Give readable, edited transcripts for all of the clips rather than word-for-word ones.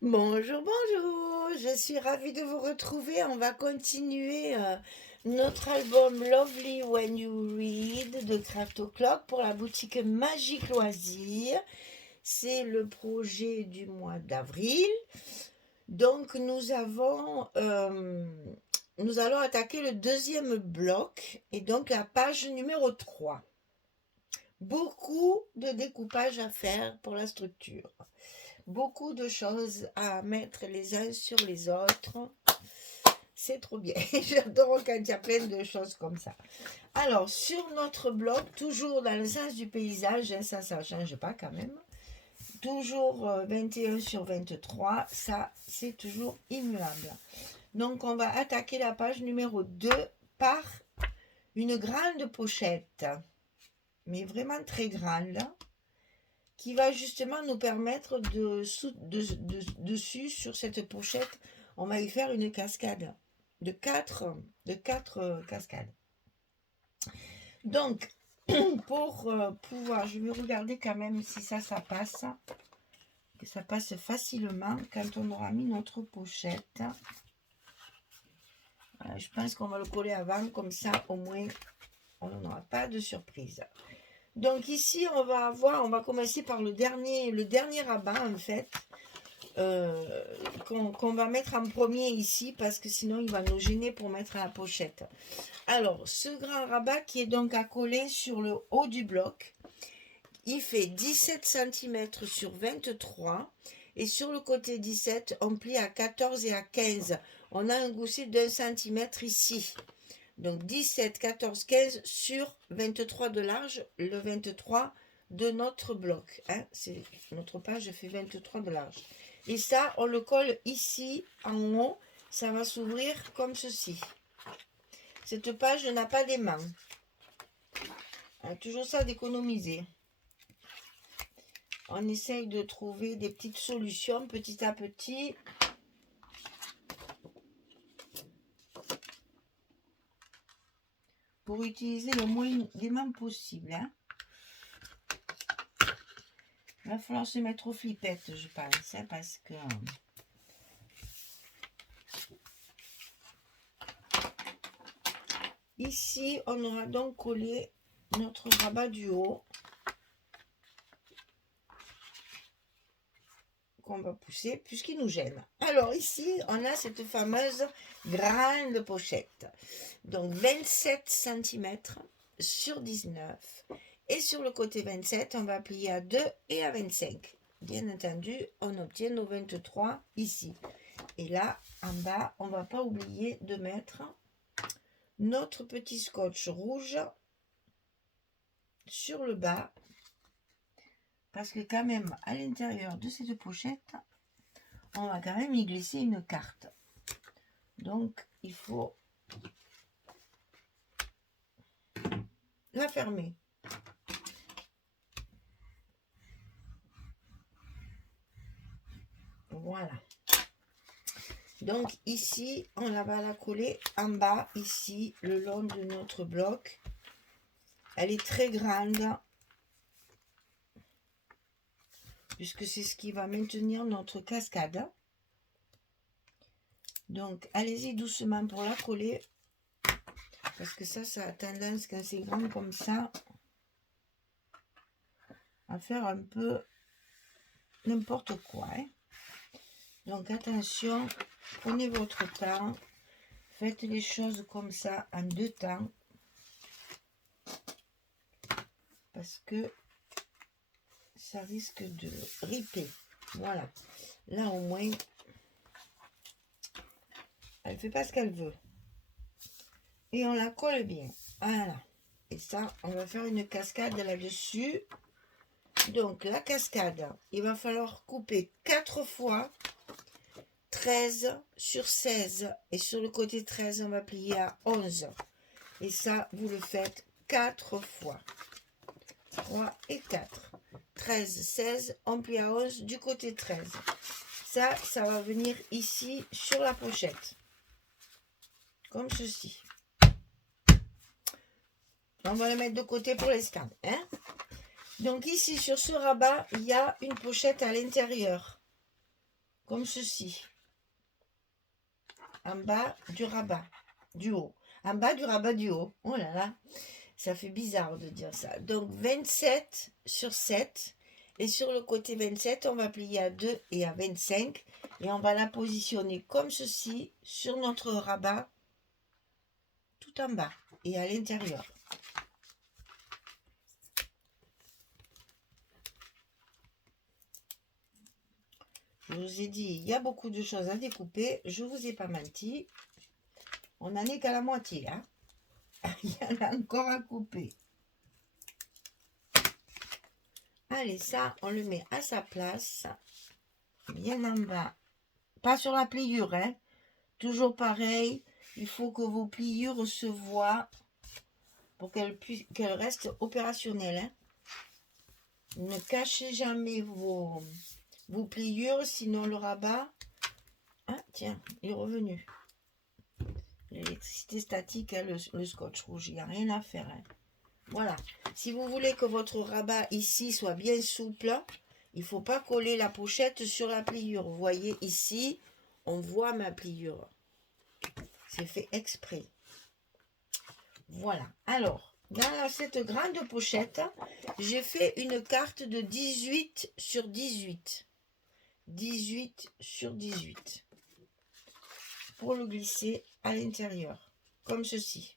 Bonjour, bonjour, je suis ravie de vous retrouver. On va continuer notre album Lovely When You Read de Craft O'Clock pour la boutique Magique Loisirs. C'est le projet du mois d'avril. Donc nous allons attaquer le deuxième bloc et donc la page numéro 3. Beaucoup de découpage à faire pour la structure. Beaucoup de choses à mettre les uns sur les autres. C'est trop bien. J'adore quand il y a plein de choses comme ça. Alors, sur notre bloc, toujours dans le sens du paysage, hein, ça ne change pas quand même. Toujours 21 sur 23, ça, c'est toujours immuable. Donc, on va attaquer la page numéro 2 par une grande pochette, mais vraiment très grande, qui va justement nous permettre dessus, sur cette pochette, on va y faire une cascade de 4 cascades. Donc, pour pouvoir, je vais regarder quand même si ça passe, que ça passe facilement quand on aura mis notre pochette. Voilà, je pense qu'on va le coller avant, comme ça au moins on n'aura pas de surprise. Donc ici on va commencer par le dernier rabat en fait, qu'on va mettre en premier ici parce que sinon il va nous gêner pour mettre à la pochette. Alors ce grand rabat qui est donc à coller sur le haut du bloc, il fait 17 cm sur 23 et sur le côté 17 on plie à 14 et à 15. On a un gousset d'1 cm ici. Donc 17, 14, 15 sur 23 de large, le 23 de notre bloc. Hein, c'est notre page fait 23 de large. Et ça, on le colle ici en haut. Ça va s'ouvrir comme ceci. Cette page n'a pas d'aimant. Hein, toujours ça d'économiser. On essaye de trouver des petites solutions petit à petit. Pour utiliser le moins d'aimant possible. Hein. Il va falloir se mettre aux flippettes, je pense, hein, parce que... Ici, on aura donc collé notre rabat du haut qu'on va pousser puisqu'il nous gêne. Alors ici, on a cette fameuse grande pochette. Donc 27 cm sur 19. Et sur le côté 27, on va plier à 2 et à 25. Bien entendu, on obtient nos 23 ici. Et là, en bas, on ne va pas oublier de mettre notre petit scotch rouge sur le bas, parce que quand même à l'intérieur de cette pochette on va quand même y glisser une carte, donc il faut la fermer. Voilà, donc ici on va la coller en bas ici le long de notre bloc. Elle est très grande puisque c'est ce qui va maintenir notre cascade. Donc allez-y doucement pour la coller, parce que ça a tendance, quand c'est grand comme ça, à faire un peu n'importe quoi. Hein. Donc attention, prenez votre temps, faites les choses comme ça en 2 temps, parce que ça risque de riper. Voilà, là au moins elle fait pas ce qu'elle veut et on la colle bien. Voilà, et ça on va faire une cascade là dessus. Donc la cascade, il va falloir couper 4 fois 13 sur 16 et sur le côté 13 on va plier à 11, et ça vous le faites 4 fois, 3 et 4, 13, 16, on plie à 11 du côté 13. Ça va venir ici sur la pochette comme ceci. On va le mettre de côté pour l'instant, hein. Donc ici sur ce rabat il y a une pochette à l'intérieur comme ceci. En bas du rabat, du haut. En bas du rabat du haut. Oh là là, ça fait bizarre de dire ça. Donc 27 sur 7. Et sur le côté 27, on va plier à 2 et à 25. Et on va la positionner comme ceci sur notre rabat, tout en bas et à l'intérieur. Je vous ai dit, il y a beaucoup de choses à découper. Je ne vous ai pas menti. On n'en est qu'à la moitié. Hein. Il y en a encore à couper. Allez, ça, on le met à sa place. Bien en bas. Pas sur la pliure. Hein. Toujours pareil. Il faut que vos pliures se voient pour qu'elles restent opérationnelles. Hein. Ne cachez jamais vos pliures, sinon le rabat... Ah, tiens, il est revenu. L'électricité statique, hein, le scotch rouge, il n'y a rien à faire. Hein. Voilà. Si vous voulez que votre rabat ici soit bien souple, il ne faut pas coller la pochette sur la pliure. Vous voyez ici, on voit ma pliure. C'est fait exprès. Voilà. Alors, dans cette grande pochette, j'ai fait une carte de 18 sur 18. 18 sur 18. Pour le glisser à l'intérieur, comme ceci.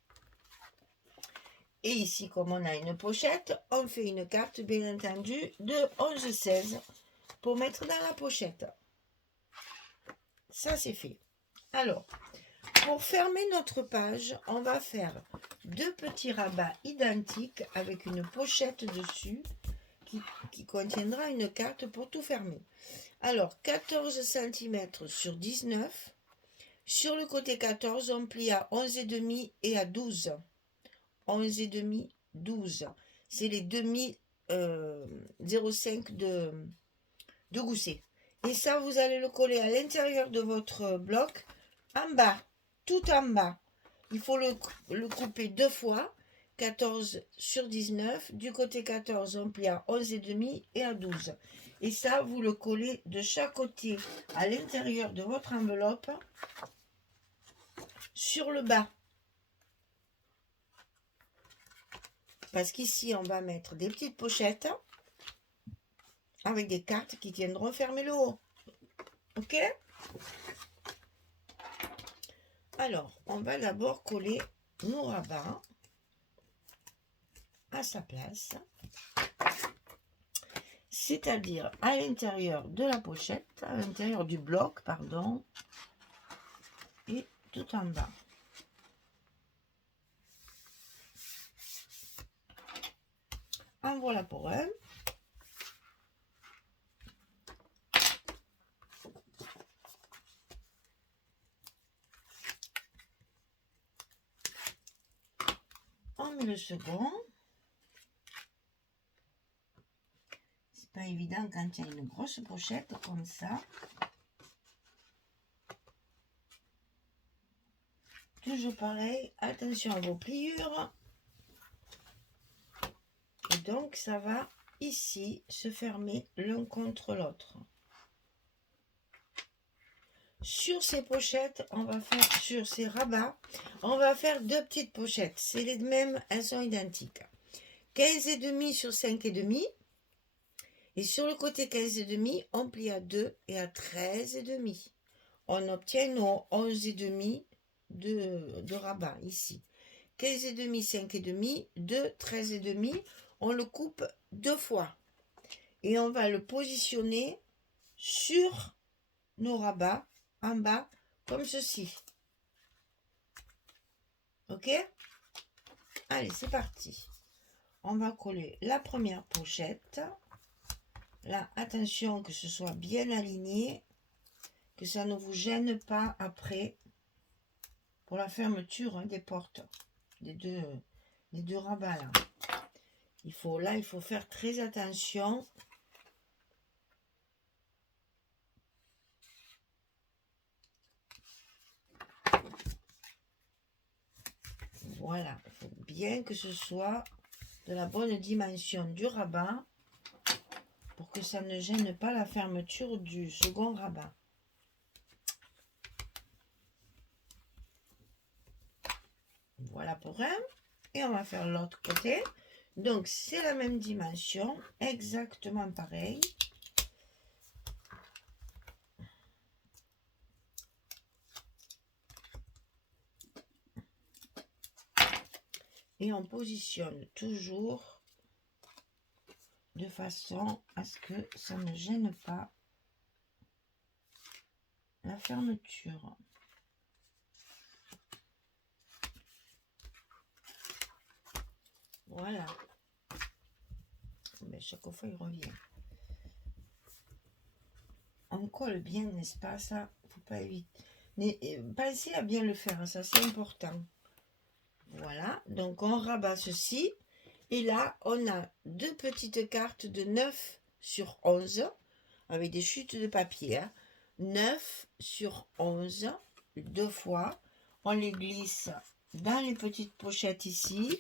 Et ici, comme on a une pochette, on fait une carte, bien entendu, de 11-16 pour mettre dans la pochette. Ça, c'est fait. Alors, pour fermer notre page, on va faire 2 petits rabats identiques avec une pochette dessus qui contiendra une carte pour tout fermer. Alors, 14 cm sur 19. Sur le côté 14, on plie à 11,5 et à 12. 11,5, 12. C'est les demi 0,5 de gousset. Et ça, vous allez le coller à l'intérieur de votre bloc, en bas, tout en bas. Il faut le couper 2 fois, 14 sur 19. Du côté 14, on plie à 11,5 et à 12. Et ça, vous le collez de chaque côté à l'intérieur de votre enveloppe, sur le bas. Parce qu'ici, on va mettre des petites pochettes avec des cartes qui viendront fermer le haut. Ok? Alors, on va d'abord coller nos rabats à sa place. C'est-à-dire à l'intérieur de la pochette, à l'intérieur du bloc, pardon, et tout en bas. En voilà pour un. On met le second. C'est pas évident quand il y a une grosse pochette comme ça. Toujours pareil, attention à vos pliures. Et donc, ça va ici se fermer l'un contre l'autre. Sur ces pochettes, on va faire, sur ces rabats, on va faire 2 petites pochettes. C'est les mêmes, elles sont identiques. 15,5 sur 5,5. Et sur le côté 15,5, on plie à 2 et à 13,5. On obtient nos 11,5 de rabat ici. 15,5, 5,5, 2, 13,5. On le coupe 2 fois. Et on va le positionner sur nos rabats en bas, comme ceci. Ok? Allez, c'est parti. On va coller la première pochette. Là, attention que ce soit bien aligné, que ça ne vous gêne pas après pour la fermeture des portes, des deux rabats là. Il faut faire très attention. Voilà, il faut bien que ce soit de la bonne dimension du rabat pour que ça ne gêne pas la fermeture du second rabat. Voilà pour un. Et on va faire l'autre côté. Donc, c'est la même dimension, exactement pareil. Et on positionne toujours de façon à ce que ça ne gêne pas la fermeture. Voilà. Mais chaque fois, il revient. On colle bien, n'est-ce pas? Ça, faut pas éviter. Pensez à bien le faire, ça c'est important. Voilà, donc on rabat ceci. Et là, on a deux petites cartes de 9 sur 11 avec des chutes de papier. Hein. 9 sur 11, deux fois. On les glisse dans les petites pochettes ici.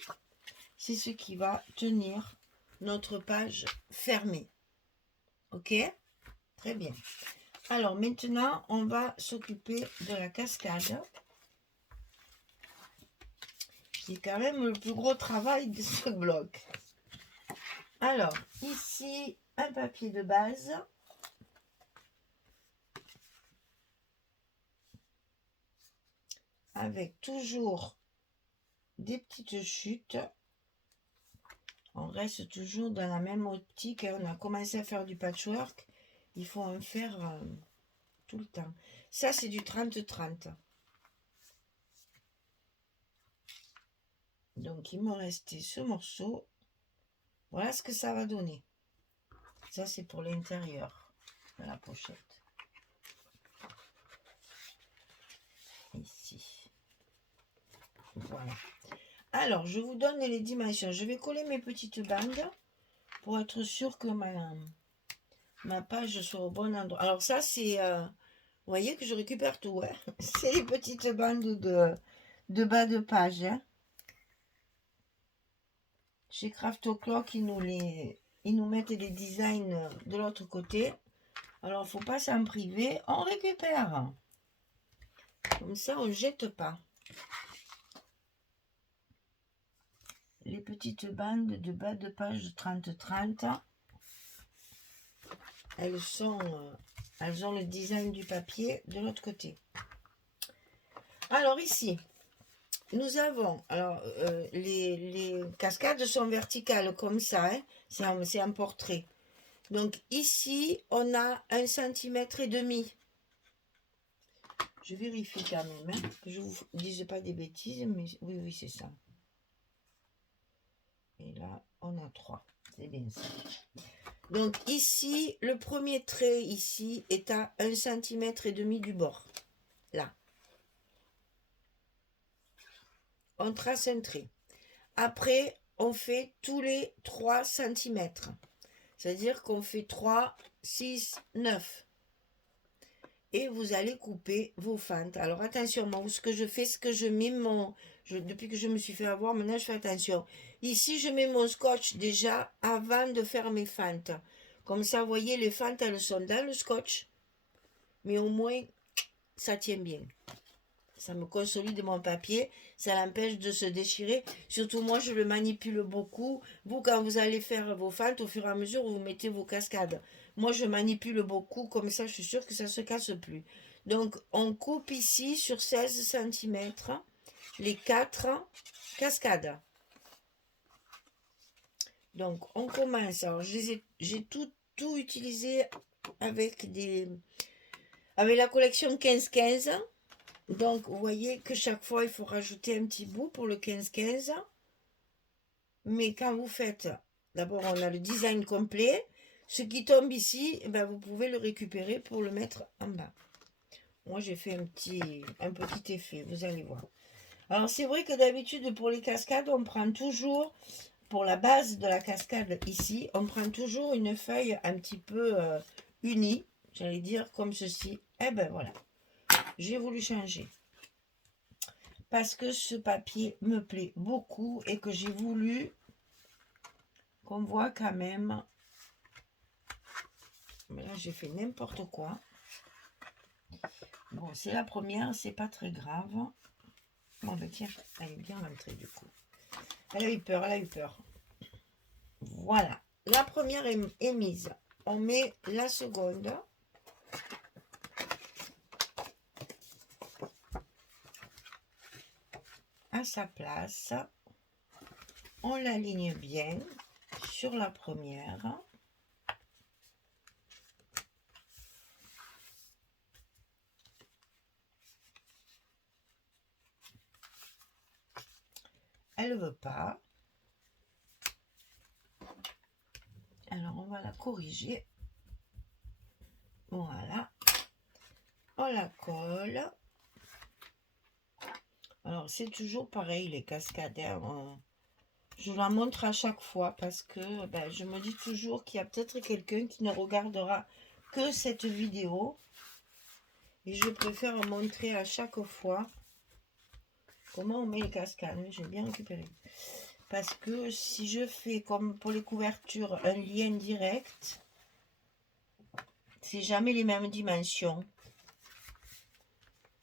C'est ce qui va tenir notre page fermée. Ok? Très bien. Alors maintenant, on va s'occuper de la cascade. C'est quand même le plus gros travail de ce bloc. Alors, ici, un papier de base. Avec toujours des petites chutes. On reste toujours dans la même optique. On a commencé à faire du patchwork. Il faut en faire tout le temps. Ça, c'est du 30-30. Donc, il me restait ce morceau. Voilà ce que ça va donner. Ça, c'est pour l'intérieur de la pochette. Ici. Voilà. Alors, je vous donne les dimensions. Je vais coller mes petites bandes pour être sûr que ma page soit au bon endroit. Alors ça, c'est... vous voyez que je récupère tout. Hein. C'est les petites bandes de bas de page. Hein. Chez Craft O'Clock, ils nous mettent les designs de l'autre côté. Alors, il ne faut pas s'en priver. On récupère. Comme ça, on ne jette pas. Les petites bandes de bas de page 30-30. Elles ont le design du papier de l'autre côté. Alors ici, nous avons, alors les cascades sont verticales comme ça, hein, c'est un portrait. Donc ici, on a 1,5 cm. Je vérifie quand même, hein, que je ne vous dise pas des bêtises, mais oui, c'est ça. Et là, on a 3, c'est bien ça. Donc ici, le premier trait ici est à 1,5 cm du bord. Là. On trace un trait. Après, on fait tous les 3 cm. C'est-à-dire qu'on fait 3, 6, 9. Et vous allez couper vos fentes. Alors attention, moi, ce que je fais, c'est que je mets depuis que je me suis fait avoir, maintenant je fais attention. Ici, je mets mon scotch déjà avant de faire mes fentes. Comme ça, vous voyez, les fentes, elles sont dans le scotch. Mais au moins, ça tient bien. Ça me consolide mon papier, ça l'empêche de se déchirer. Surtout moi, je le manipule beaucoup. Vous, quand vous allez faire vos fentes, au fur et à mesure, vous mettez vos cascades. Moi, je manipule beaucoup, comme ça, je suis sûre que ça ne se casse plus. Donc, on coupe ici, sur 16 cm, les 4 cascades. Donc, on commence. Alors, j'ai tout utilisé avec la collection 15-15. Donc, vous voyez que chaque fois, il faut rajouter un petit bout pour le 15-15. Mais quand vous faites, d'abord, on a le design complet. Ce qui tombe ici, eh ben, vous pouvez le récupérer pour le mettre en bas. Moi, j'ai fait un petit effet, vous allez voir. Alors, c'est vrai que d'habitude, pour les cascades, on prend toujours, pour la base de la cascade ici, on prend toujours une feuille un petit peu unie. J'allais dire comme ceci. Eh ben voilà. J'ai voulu changer parce que ce papier me plaît beaucoup et que j'ai voulu qu'on voit quand même. Mais là, j'ai fait n'importe quoi. Bon, c'est la première, c'est pas très grave. Bon, ben tiens, elle est bien rentrée du coup. Elle a eu peur, elle a eu peur. Voilà. La première est mise. On met la seconde. À sa place. On l'aligne bien sur la première. Elle ne veut pas. Alors, on va la corriger. Voilà. On la colle. Alors, c'est toujours pareil, les cascadeurs. Je la montre à chaque fois parce que ben, je me dis toujours qu'il y a peut-être quelqu'un qui ne regardera que cette vidéo. Et je préfère montrer à chaque fois comment on met les cascades. J'ai bien récupéré. Parce que si je fais comme pour les couvertures un lien direct, c'est jamais les mêmes dimensions.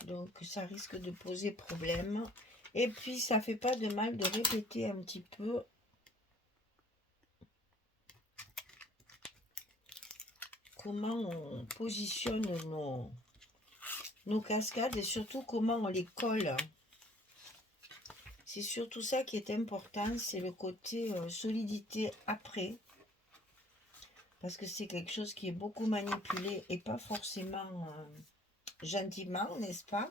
Donc ça risque de poser problème. Et puis ça fait pas de mal de répéter un petit peu. Comment on positionne nos cascades et surtout comment on les colle. C'est surtout ça qui est important, c'est le côté solidité après. Parce que c'est quelque chose qui est beaucoup manipulé et pas forcément gentiment, n'est-ce pas?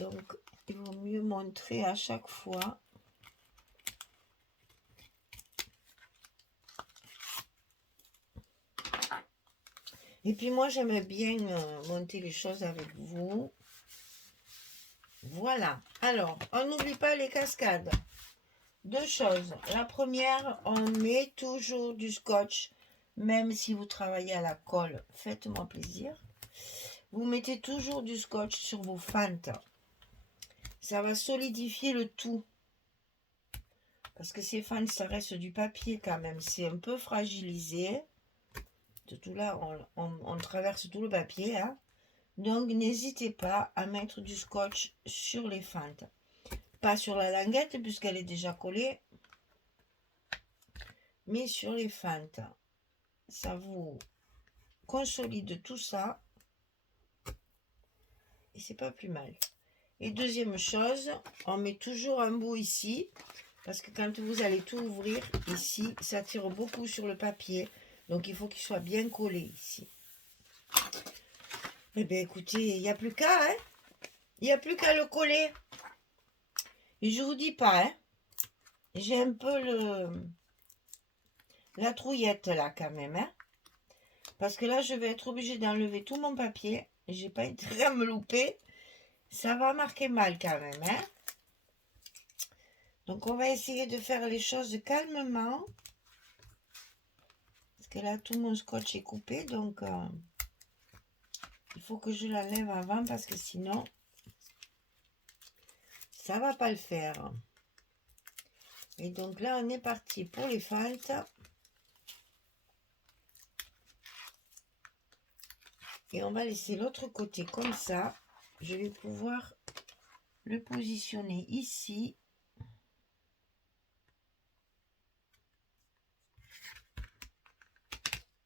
Donc, il vaut mieux montrer à chaque fois. Et puis moi, j'aime bien monter les choses avec vous. Voilà. Alors, on n'oublie pas les cascades. Deux choses. La première, on met toujours du scotch. Même si vous travaillez à la colle, faites-moi plaisir. Vous mettez toujours du scotch sur vos fentes. Ça va solidifier le tout. Parce que ces fentes, ça reste du papier quand même. C'est un peu fragilisé. De tout là, on traverse tout le papier. Hein. Donc, n'hésitez pas à mettre du scotch sur les fentes. Pas sur la languette, puisqu'elle est déjà collée. Mais sur les fentes. Ça vous consolide tout ça. Et c'est pas plus mal. Et deuxième chose, on met toujours un bout ici. Parce que quand vous allez tout ouvrir, ici, ça tire beaucoup sur le papier. Donc, il faut qu'il soit bien collé ici. Eh bien, écoutez, il n'y a plus qu'à, hein. Il n'y a plus qu'à le coller. Et je vous dis pas, hein. J'ai un peu la trouillette là, quand même, hein. Parce que là, je vais être obligée d'enlever tout mon papier. J'ai pas intérêt à me louper. Ça va marquer mal quand même, hein. Donc, on va essayer de faire les choses calmement. Parce que là, tout mon scotch est coupé. Donc, il faut que je l'enlève avant parce que sinon, ça va pas le faire. Et donc là, on est parti pour les fentes. Et on va laisser l'autre côté comme ça. Je vais pouvoir le positionner ici.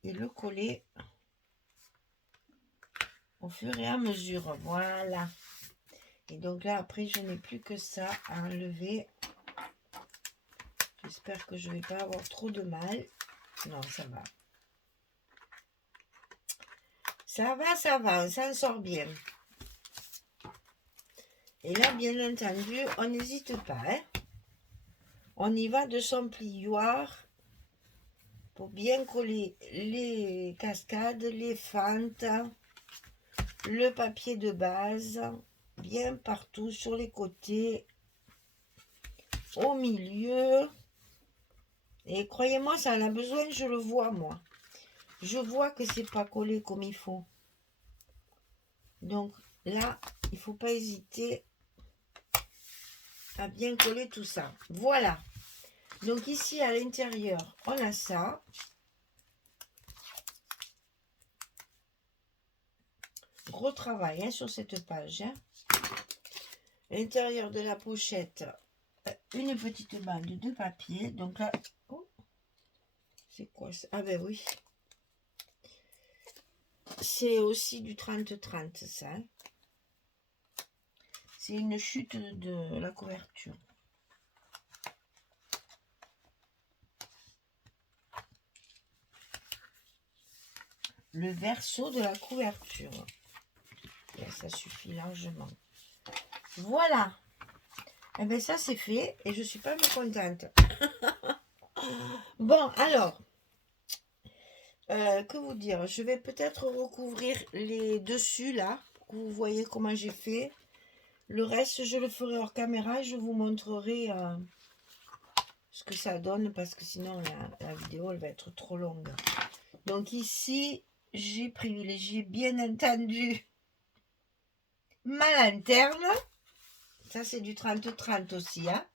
Et le coller au fur et à mesure. Voilà. Et donc là, après, je n'ai plus que ça à enlever. J'espère que je ne vais pas avoir trop de mal. Non, ça va. Ça va, on s'en sort bien. Et là, bien entendu, on n'hésite pas. Hein. On y va de son plioir pour bien coller les cascades, les fentes, le papier de base, bien partout sur les côtés, au milieu. Et croyez-moi, ça en a besoin, je le vois moi. Je vois que c'est pas collé comme il faut. Donc là, il faut pas hésiter à bien coller tout ça. Voilà. Donc ici à l'intérieur, on a ça. Gros travail hein, sur cette page. Hein. l'intérieur de la pochette, une petite bande de papier. Donc là, oh, c'est quoi ça? Ah ben oui. C'est aussi du 30-30, ça. Hein. C'est une chute de la couverture. Le verso de la couverture. Et ça suffit largement. Voilà. Et bien ça c'est fait et je suis pas mécontente. Bon alors, que vous dire, je vais peut-être recouvrir les dessus là, pour que vous voyez comment j'ai fait. Le reste je le ferai hors caméra et je vous montrerai ce que ça donne parce que sinon la vidéo elle va être trop longue. Donc ici j'ai privilégié bien entendu ma lanterne. Ça c'est du 30-30 aussi. Hein.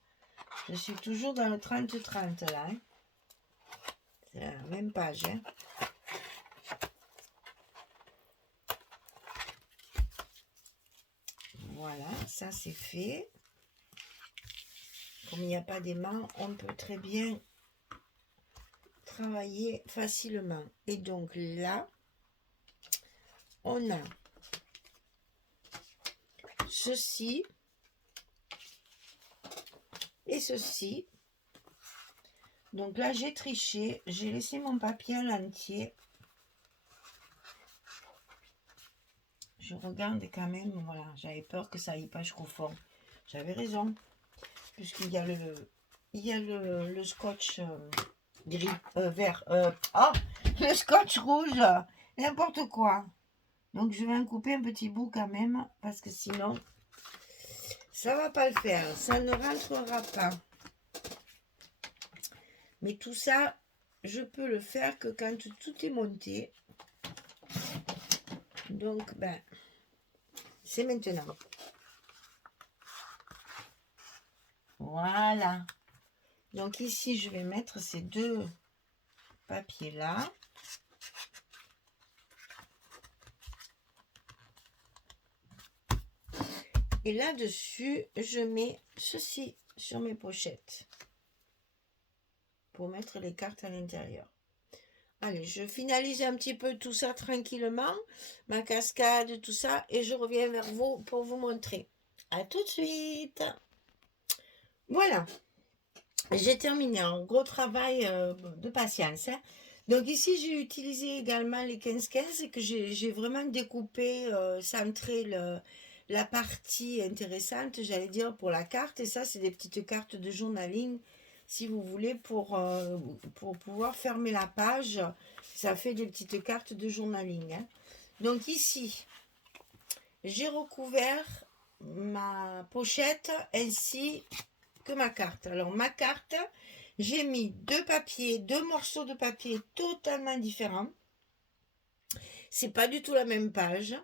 Je suis toujours dans le 30-30 là. Hein. C'est la même page. Hein. Voilà, ça c'est fait. Comme il n'y a pas d'aimant, on peut très bien travailler facilement. Et donc là, on a ceci et ceci. Donc là, j'ai triché, j'ai laissé mon papier à l'entier. Je regarde quand même, voilà, j'avais peur que ça aille pas jusqu'au fond. J'avais raison, puisqu'il y a le scotch gris, vert, le scotch rouge, n'importe quoi. Donc je vais en couper un petit bout quand même, parce que sinon, ça va pas le faire, ça ne rentrera pas. Mais tout ça, je peux le faire que quand tout est monté. Donc, ben, c'est maintenant. Voilà. Donc ici, je vais mettre ces deux papiers-là. Et là-dessus, je mets ceci sur mes pochettes. Pour mettre les cartes à l'intérieur. Allez, je finalise un petit peu tout ça tranquillement. Ma cascade, tout ça. Et je reviens vers vous pour vous montrer. À tout de suite. Voilà. J'ai terminé un gros travail de patience. Hein. Donc ici, j'ai utilisé également les 15-15 que j'ai vraiment découpé, centré la partie intéressante, j'allais dire, pour la carte. Et ça, c'est des petites cartes de journaling, si vous voulez, pour pouvoir fermer la page. Ça fait des petites cartes de journaling. Hein. Donc ici, j'ai recouvert ma pochette ainsi que ma carte. Alors ma carte, j'ai mis deux morceaux de papier totalement différents. C'est pas du tout la même page.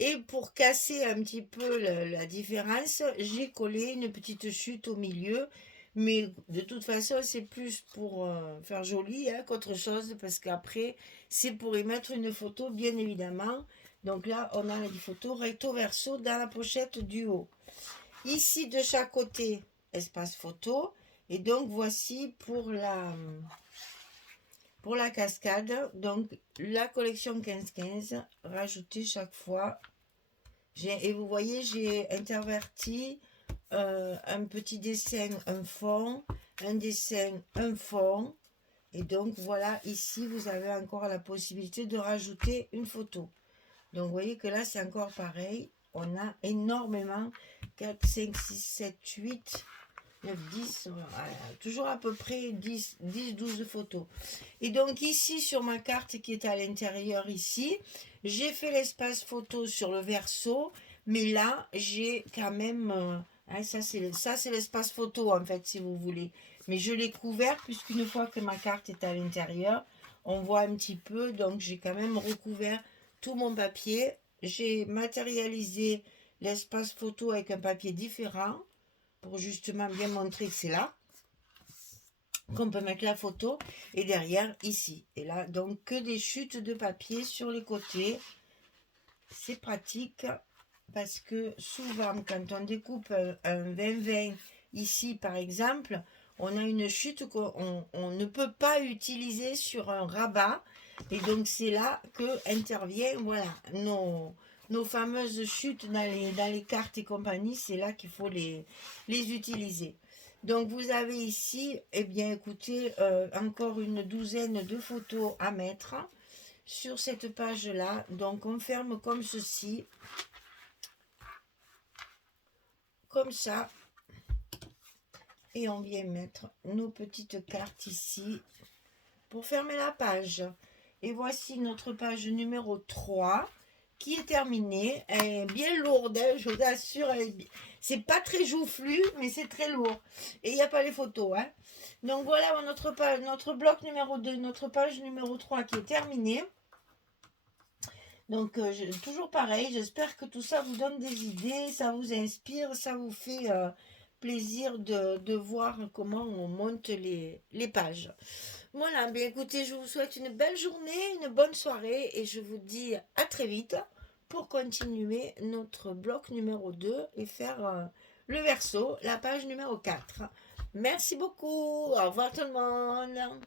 Et pour casser un petit peu la différence, j'ai collé une petite chute au milieu. Mais de toute façon, c'est plus pour faire joli hein, qu'autre chose. Parce qu'après, c'est pour y mettre une photo, bien évidemment. Donc là, on a les photos recto verso dans la pochette du haut. Ici, de chaque côté, espace photo. Et donc, voici pour la cascade. Donc, la collection 15-15, rajoutée chaque fois. Et vous voyez, j'ai interverti un petit dessin, un fond, un dessin, un fond. Et donc, voilà, ici, vous avez encore la possibilité de rajouter une photo. Donc, vous voyez que là, c'est encore pareil. On a énormément 4, 5, 6, 7, 8, 9, 10, toujours à peu près 10, 12 photos. Et donc ici, sur ma carte qui est à l'intérieur ici, j'ai fait l'espace photo sur le verso, mais là, j'ai quand même... ça, c'est l'espace photo, en fait, si vous voulez. Mais je l'ai couvert, puisqu'une fois que ma carte est à l'intérieur, on voit un petit peu, donc j'ai quand même recouvert tout mon papier. J'ai matérialisé l'espace photo avec un papier différent pour justement bien montrer que c'est là qu'on peut mettre la photo et derrière ici. Et là, donc que des chutes de papier sur les côtés. C'est pratique parce que souvent, quand on découpe un 20-20, ici par exemple, on a une chute qu'on ne peut pas utiliser sur un rabat. Et donc, c'est là que intervient, voilà, nos fameuses chutes dans les cartes et compagnie. C'est là qu'il faut les utiliser. Donc, vous avez ici, eh bien, écoutez, encore une douzaine de photos à mettre sur cette page-là. Donc, on ferme comme ceci. Comme ça. Et on vient mettre nos petites cartes ici pour fermer la page. Et voici notre page numéro 3 qui est terminée. Elle est bien lourde, hein, je vous assure. C'est pas très joufflu, mais c'est très lourd. Et il n'y a pas les photos. Hein. Donc voilà notre bloc numéro 2, notre page numéro 3 qui est terminée. Donc, toujours pareil, j'espère que tout ça vous donne des idées, ça vous inspire, ça vous fait plaisir de voir comment on monte les pages. Voilà, bien écoutez, je vous souhaite une belle journée, une bonne soirée et je vous dis à très vite pour continuer notre bloc numéro 2 et faire le verso, la page numéro 4. Merci beaucoup, au revoir tout le monde.